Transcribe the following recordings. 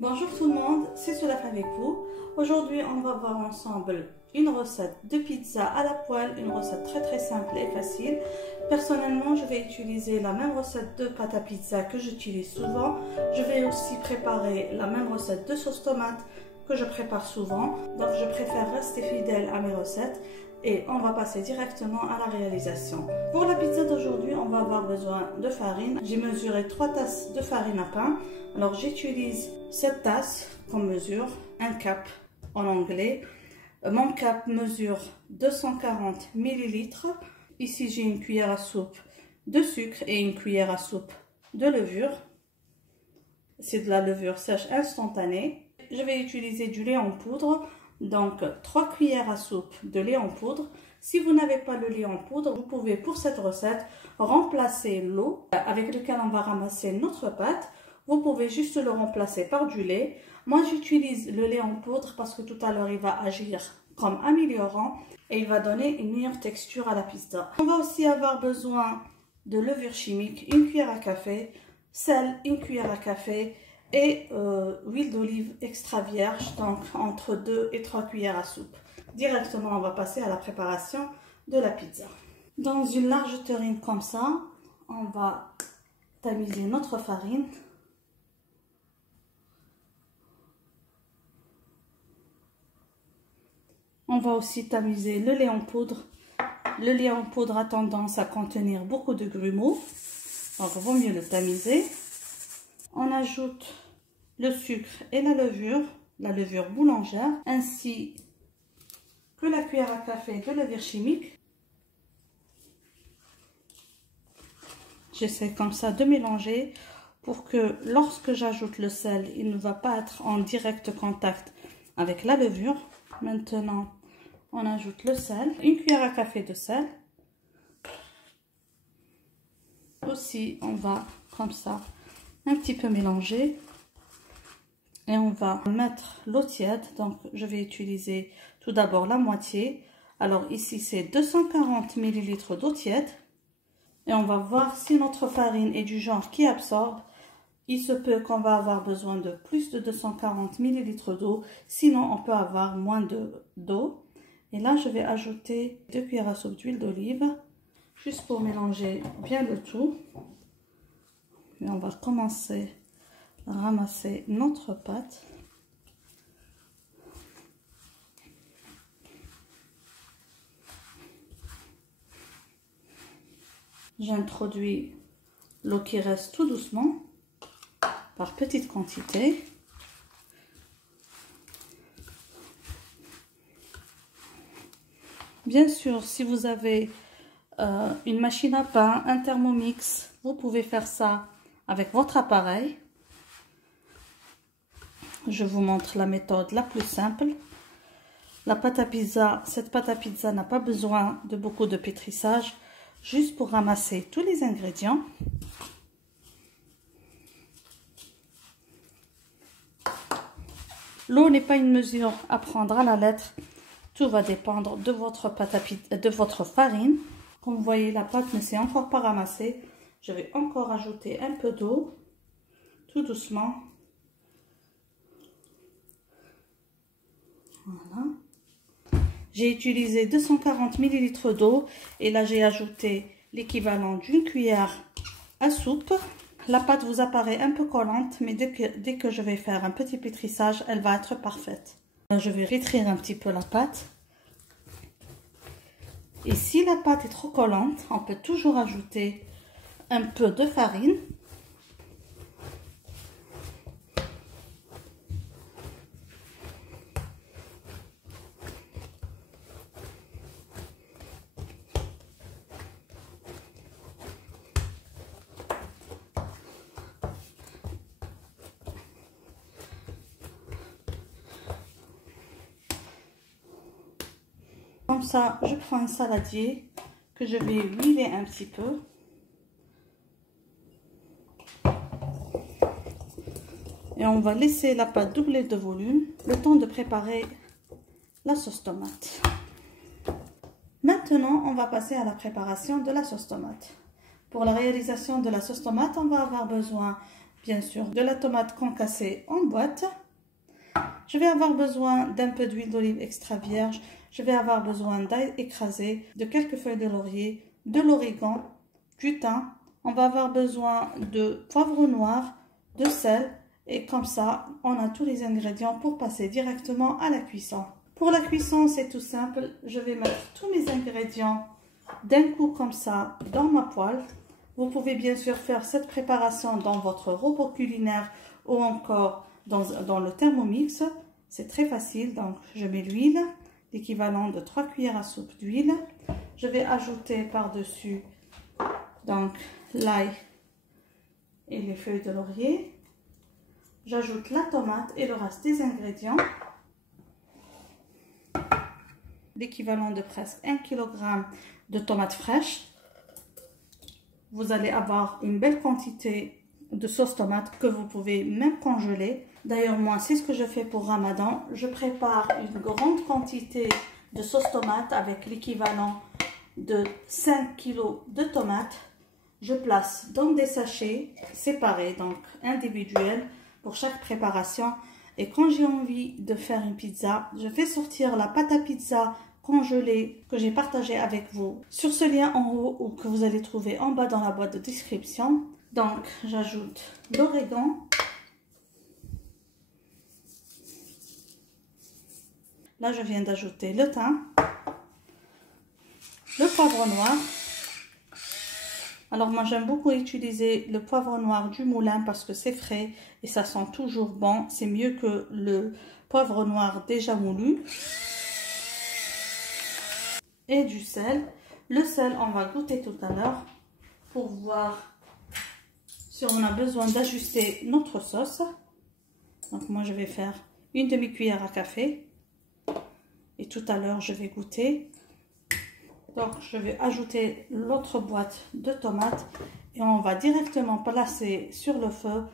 Bonjour tout le monde, c'est Soulaf avec vous. Aujourd'hui, on va voir ensemble une recette de pizza à la poêle, une recette très simple et facile. Personnellement, je vais utiliser la même recette de pâte à pizza que j'utilise souvent. Je vais aussi préparer la même recette de sauce tomate que je prépare souvent. Donc, je préfère rester fidèle à mes recettes. Et on va passer directement à la réalisation. Pour la pizza d'aujourd'hui, on va avoir besoin de farine. J'ai mesuré 3 tasses de farine à pain. Alors j'utilise cette tasse comme mesure, un cup en anglais. Mon cup mesure 240 ml. Ici j'ai une cuillère à soupe de sucre et une cuillère à soupe de levure. C'est de la levure sèche instantanée. Je vais utiliser du lait en poudre. Donc 3 cuillères à soupe de lait en poudre. Si vous n'avez pas le lait en poudre, vous pouvez pour cette recette remplacer l'eau avec laquelle on va ramasser notre pâte. Vous pouvez juste le remplacer par du lait. Moi j'utilise le lait en poudre parce que tout à l'heure il va agir comme améliorant et il va donner une meilleure texture à la pizza. On va aussi avoir besoin de levure chimique, une cuillère à café, sel, une cuillère à café, et huile d'olive extra vierge, donc entre 2 et 3 cuillères à soupe. Directement, on va passer à la préparation de la pizza. Dans une large terrine comme ça, on va tamiser notre farine. On va aussi tamiser le lait en poudre. Le lait en poudre a tendance à contenir beaucoup de grumeaux, donc il vaut mieux le tamiser. On ajoute le sucre et la levure boulangère, ainsi que la cuillère à café de levure chimique. J'essaie comme ça de mélanger pour que lorsque j'ajoute le sel, il ne va pas être en direct contact avec la levure. Maintenant, on ajoute le sel, une cuillère à café de sel. Aussi, on va comme ça un petit peu mélanger et on va mettre l'eau tiède. Donc je vais utiliser tout d'abord la moitié. Alors ici c'est 240 ml d'eau tiède et on va voir si notre farine est du genre qui absorbe. Il se peut qu'on va avoir besoin de plus de 240 ml d'eau, sinon on peut avoir moins d'eau. Et là je vais ajouter 2 cuillères à soupe d'huile d'olive juste pour mélanger bien le tout. Et on va commencer à ramasser notre pâte. J'introduis l'eau qui reste tout doucement, par petites quantités. Bien sûr, si vous avez une machine à pain, un Thermomix, vous pouvez faire ça avec votre appareil. Je vous montre la méthode la plus simple. La pâte à pizza, cette pâte à pizza n'a pas besoin de beaucoup de pétrissage, juste pour ramasser tous les ingrédients. L'eau n'est pas une mesure à prendre à la lettre. Tout va dépendre de votre pâte à pizza, de votre farine. Comme vous voyez, la pâte ne s'est encore pas ramassée. Je vais encore ajouter un peu d'eau, tout doucement. Voilà. J'ai utilisé 240 ml d'eau et là j'ai ajouté l'équivalent d'une cuillère à soupe. La pâte vous apparaît un peu collante, mais dès que je vais faire un petit pétrissage, elle va être parfaite. Je vais pétrir un petit peu la pâte. Et si la pâte est trop collante, on peut toujours ajouter un peu de farine. Comme ça, je prends un saladier que je vais huiler un petit peu. Et on va laisser la pâte doubler de volume, le temps de préparer la sauce tomate. Maintenant, on va passer à la préparation de la sauce tomate. Pour la réalisation de la sauce tomate, on va avoir besoin bien sûr de la tomate concassée en boîte. Je vais avoir besoin d'un peu d'huile d'olive extra vierge. Je vais avoir besoin d'ail écrasé, de quelques feuilles de laurier, de l'origan, du thym. On va avoir besoin de poivre noir, de sel. Et comme ça, on a tous les ingrédients pour passer directement à la cuisson. Pour la cuisson, c'est tout simple. Je vais mettre tous mes ingrédients d'un coup comme ça dans ma poêle. Vous pouvez bien sûr faire cette préparation dans votre robot culinaire ou encore dans le Thermomix. C'est très facile. Donc, je mets l'huile, l'équivalent de 3 cuillères à soupe d'huile. Je vais ajouter par-dessus donc l'ail et les feuilles de laurier. J'ajoute la tomate et le reste des ingrédients. L'équivalent de presque 1 kg de tomates fraîches. Vous allez avoir une belle quantité de sauce tomate que vous pouvez même congeler. D'ailleurs, moi, c'est ce que je fais pour Ramadan. Je prépare une grande quantité de sauce tomate avec l'équivalent de 5 kg de tomates. Je place dans des sachets séparés, donc individuels, pour chaque préparation. Et quand j'ai envie de faire une pizza, je fais sortir la pâte à pizza congelée que j'ai partagée avec vous sur ce lien en haut ou que vous allez trouver en bas dans la boîte de description. Donc j'ajoute l'origan, là je viens d'ajouter le thym, le poivre noir. Alors moi j'aime beaucoup utiliser le poivre noir du moulin parce que c'est frais et ça sent toujours bon. C'est mieux que le poivre noir déjà moulu. Et du sel. Le sel, on va goûter tout à l'heure pour voir si on a besoin d'ajuster notre sauce. Donc moi je vais faire une demi-cuillère à café. Et tout à l'heure je vais goûter. Donc je vais ajouter l'autre boîte de tomates et on va directement placer sur le feu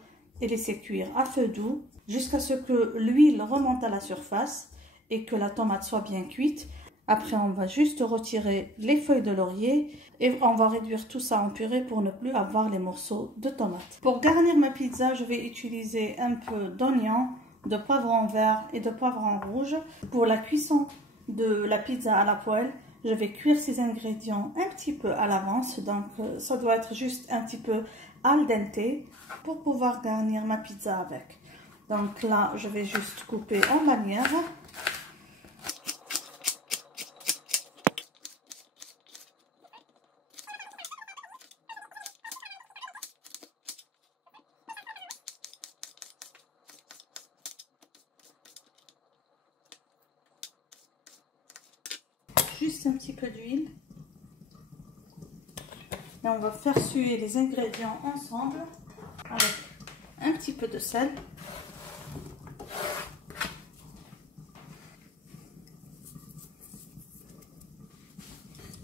et laisser cuire à feu doux jusqu'à ce que l'huile remonte à la surface et que la tomate soit bien cuite. Après on va juste retirer les feuilles de laurier et on va réduire tout ça en purée pour ne plus avoir les morceaux de tomates. Pour garnir ma pizza, je vais utiliser un peu d'oignon, de poivron vert et de poivron rouge. Pour la cuisson de la pizza à la poêle, je vais cuire ces ingrédients un petit peu à l'avance, donc ça doit être juste un petit peu al dente pour pouvoir garnir ma pizza avec. Donc là, je vais juste couper en lanières. Juste un petit peu d'huile et on va faire suer les ingrédients ensemble avec un petit peu de sel.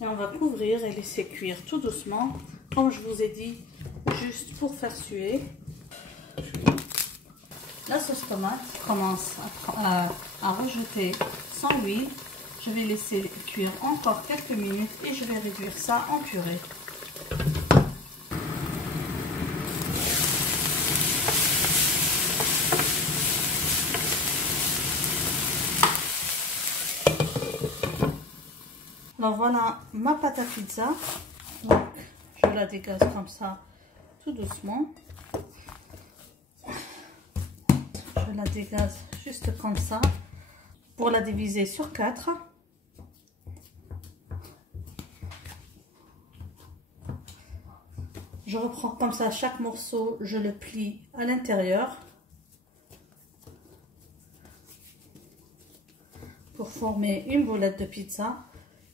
Et on va couvrir et laisser cuire tout doucement, comme je vous ai dit, juste pour faire suer. La sauce tomate commence à rejeter son huile. Je vais laisser cuire encore quelques minutes et je vais réduire ça en purée. Alors voilà ma pâte à pizza. Donc je la dégaze comme ça tout doucement. Je la dégaze juste comme ça pour la diviser sur 4. Je reprends comme ça chaque morceau, je le plie à l'intérieur pour former une boulette de pizza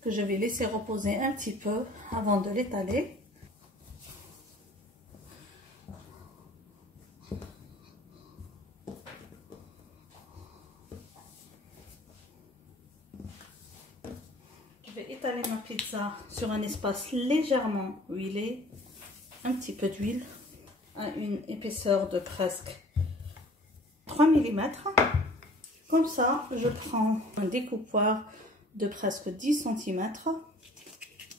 que je vais laisser reposer un petit peu avant de l'étaler. Je vais étaler ma pizza sur un espace légèrement huilé. Un petit peu d'huile à une épaisseur de presque 3 mm. Comme ça, je prends un découpoir de presque 10 cm.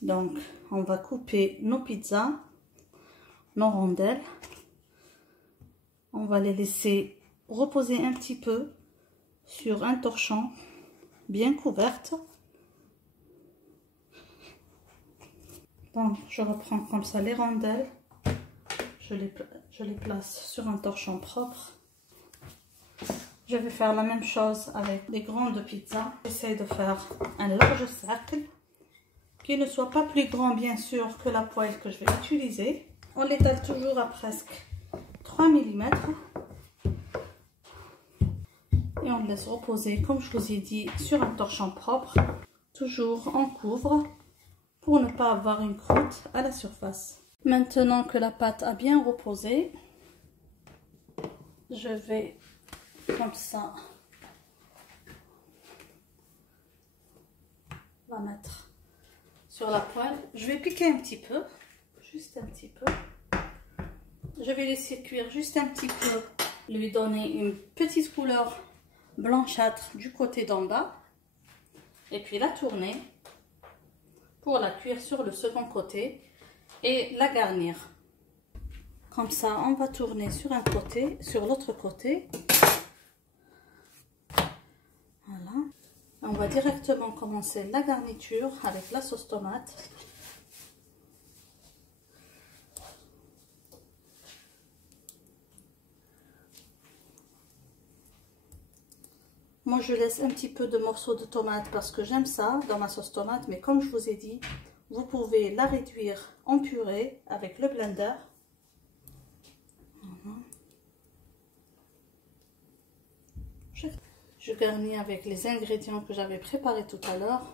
Donc, on va couper nos pizzas, nos rondelles. On va les laisser reposer un petit peu sur un torchon bien couverte. Donc je reprends comme ça les rondelles, je les place sur un torchon propre. Je vais faire la même chose avec les grandes pizzas. J'essaie de faire un large cercle qui ne soit pas plus grand bien sûr que la poêle que je vais utiliser. On l'étale toujours à presque 3 mm et on le laisse reposer comme je vous ai dit sur un torchon propre. Toujours on couvre pour ne pas avoir une croûte à la surface. Maintenant que la pâte a bien reposé, je vais comme ça la mettre sur la poêle. Je vais piquer un petit peu, juste un petit peu. Je vais laisser cuire juste un petit peu, lui donner une petite couleur blanchâtre du côté d'en bas et puis la tourner pour la cuire sur le second côté et la garnir. Comme ça, on va tourner sur un côté, sur l'autre côté. Voilà. On va directement commencer la garniture avec la sauce tomate. Moi, je laisse un petit peu de morceaux de tomate parce que j'aime ça dans ma sauce tomate. Mais comme je vous ai dit, vous pouvez la réduire en purée avec le blender. Je garnis avec les ingrédients que j'avais préparés tout à l'heure.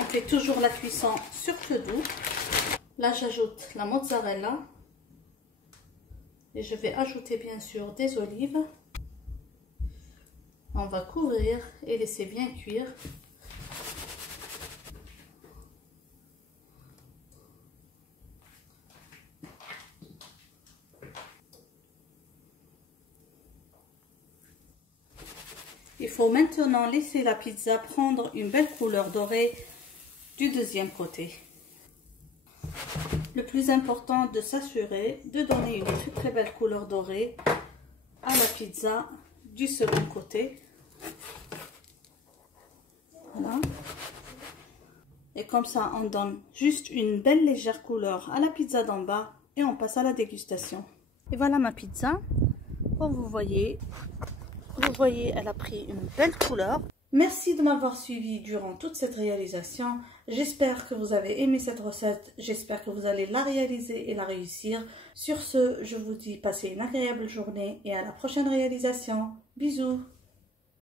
On fait toujours la cuisson sur feu doux. Là, j'ajoute la mozzarella. Et je vais ajouter bien sûr des olives. On va couvrir et laisser bien cuire. Il faut maintenant laisser la pizza prendre une belle couleur dorée du deuxième côté. Le plus important de s'assurer de donner une très belle couleur dorée à la pizza du second côté. Voilà. Et comme ça, on donne juste une belle légère couleur à la pizza d'en bas et on passe à la dégustation. Et voilà ma pizza. Comme vous voyez, elle a pris une belle couleur. Merci de m'avoir suivi durant toute cette réalisation. J'espère que vous avez aimé cette recette. J'espère que vous allez la réaliser et la réussir. Sur ce, je vous dis passez une agréable journée et à la prochaine réalisation. Bisous.